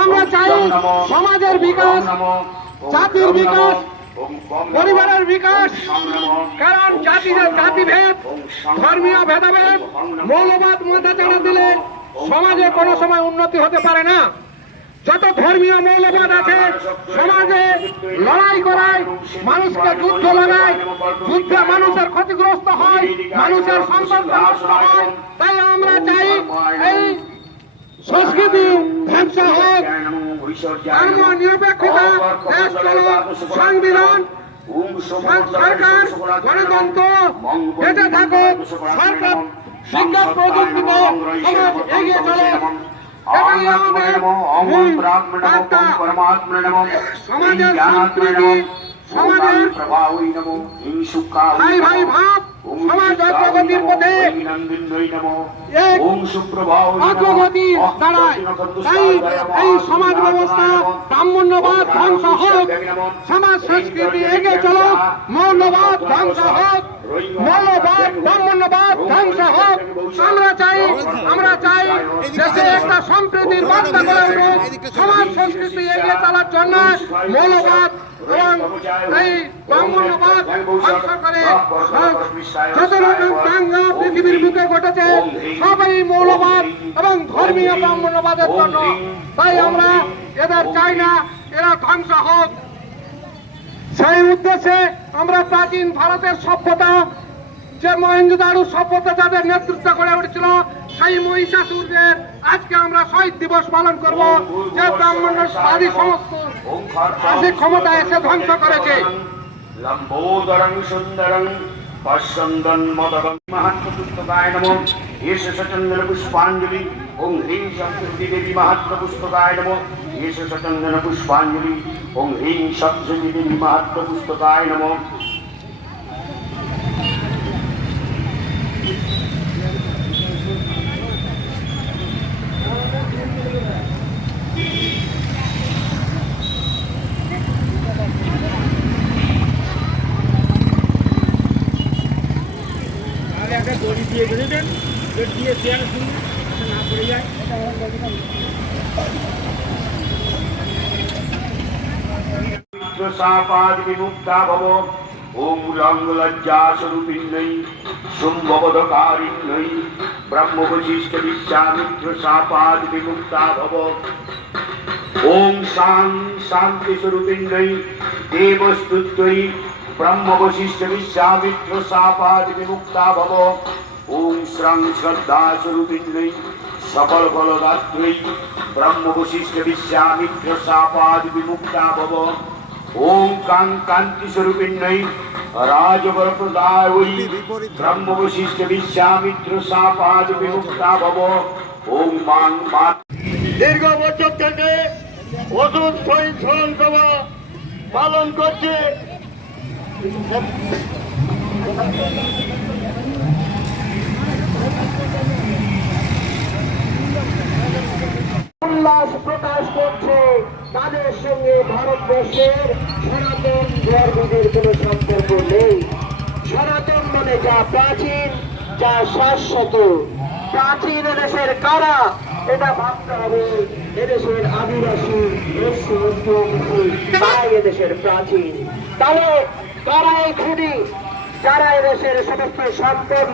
আমরা চাই সমাজের বিকাশ, জাতির বিকাশ, পরিবারের বিকাশ, কারণ জাতিদের জাতিভেদ ধর্মীয় ভেদাভেদ মৌলবাদ মধ্যে নমঃ, দিলে সমাজে কোনো সময় উন্নতি হতে পারে না। যত ধর্মীয় মৌলবাদ আছে সমাজে লড়াই করায় মানুষকে যুদ্ধ লাগায় যুদ্ধে মানুষের ক্ষতিগ্রস্ত হয় মানুষের সম্পদ নষ্ট হয়। তাই আমরা চাই এই সংস্কৃতি ধ্বংস হোক, ধর্ম নিরপেক্ষতা, দেশ সংবিধান, সরকার, গণতন্ত্র বেঁচে থাকুক, সরকার সমাজ এগিয়ে চলে। সমাজের ভাই ভাই, ভাব, সমাজ অগ্রগতির পথে অগ্রগতি দাঁড়ায়। তাই এই সমাজ ব্যবস্থা ব্রাহ্মণ্যবাদ ধ্বংস হোক। সমাজ সংস্কৃতি এগিয়ে চলুক। মৌলবাদ ধ্বংস হোক। মৌলবাদ ব্রাহ্মণ্যবাদ ধ্বংস হোক। আমরা চাই আমরা চাই দেশে একটা সম্প্রীতির বার্তা করে উঠুক সমাজ সংস্কৃতি এগিয়ে চলার জন্য মৌলবাদ এবং এই ব্রাহ্মণ্যবাদ ধ্বংস করে যত রকম দাঙ্গা পৃথিবীর বুকে ঘটেছে সবাই মৌলবাদ এবং ধর্মীয় ব্রাহ্মণ্যবাদের জন্য। তাই আমরা এদের চাই না এরা ধ্বংস হোক। সেই উদ্দেশ্যে আমরা প্রাচীন ভারতের সভ্যতা যে মহেঞ্জোদারো সভ্যতা যাদের নেতৃত্ব করে উঠেছিল সেই মহিষাসুরদের আজকে আমরা শহীদ দিবস পালন করব যে ব্রাহ্মণের আদি সমস্ত ক্ষমতা এসে ধ্বংস করেছে। লম্বোদরং সুন্দরং পশ্যন্দন মদগম মাহাত্ম পুস্তকায় নম। এষ সচন্দন পুষ্পাঞ্জলি ওং হ্রিং সপ্তশতী দেবী মাহাত্ম পুস্তকায় নমঃ। এষ সচন্দন পুষ্পাঞ্জলি ওং হ্রিং সপ্তশতী দেবী মাহাত্ম পুস্তকায় নমঃ। তাহলে একটা দড়ি দিয়ে বেঁধে দেন দড়ি দিয়ে চেয়ার শুনুন না পড়ে যায় সাপাদ বিমুক্তা ভব ওম রঙ্গলজ্জা স্বরূপিণ্যই শুম্ভবদকারিণ্যই ব্রহ্মবশিষ্ট বিশ্বামিত্র সাপাদ বিমুক্তা ভব ওম শাং শান্তি স্বরূপিণ্যই দেবস্তুত্যই ব্রহ্মবশিষ্ট বিশ্বামিত্র সাপাদ বিমুক্তা ভব ওম শ্রং শ্রদ্ধা স্বরূপিণ্যই সকল বলদাত্রই ব্রহ্মবশিষ্ট বিশ্বামিত্র সাপাদ বিমুক্তা ভব ওম কাং কান্তি স্বরূপিণ্যই রাজবর প্রদায় ব্রহ্মবশিষ্ট বিশ্বামিত্র সাপাদ বিমুক্তা ভব ওম মান মাত দীর্ঘ বছর থেকে ওষুধ সহিংসন পালন করছে। উল্লাস প্রকাশ করছে তাদের সঙ্গে ভারতবর্ষের সনাতন ধর্মীদের কোনো সম্পর্ক নেই। সনাতন মানে যা প্রাচীন, যা শাশ্বত। প্রাচীন এদেশের কারা? এটা ভাবতে হবে। এদেশের আদিবাসী তাই এদেশের প্রাচীন। তাহলে কারা এই খুনি যারা এদেশের সমস্ত সম্পদ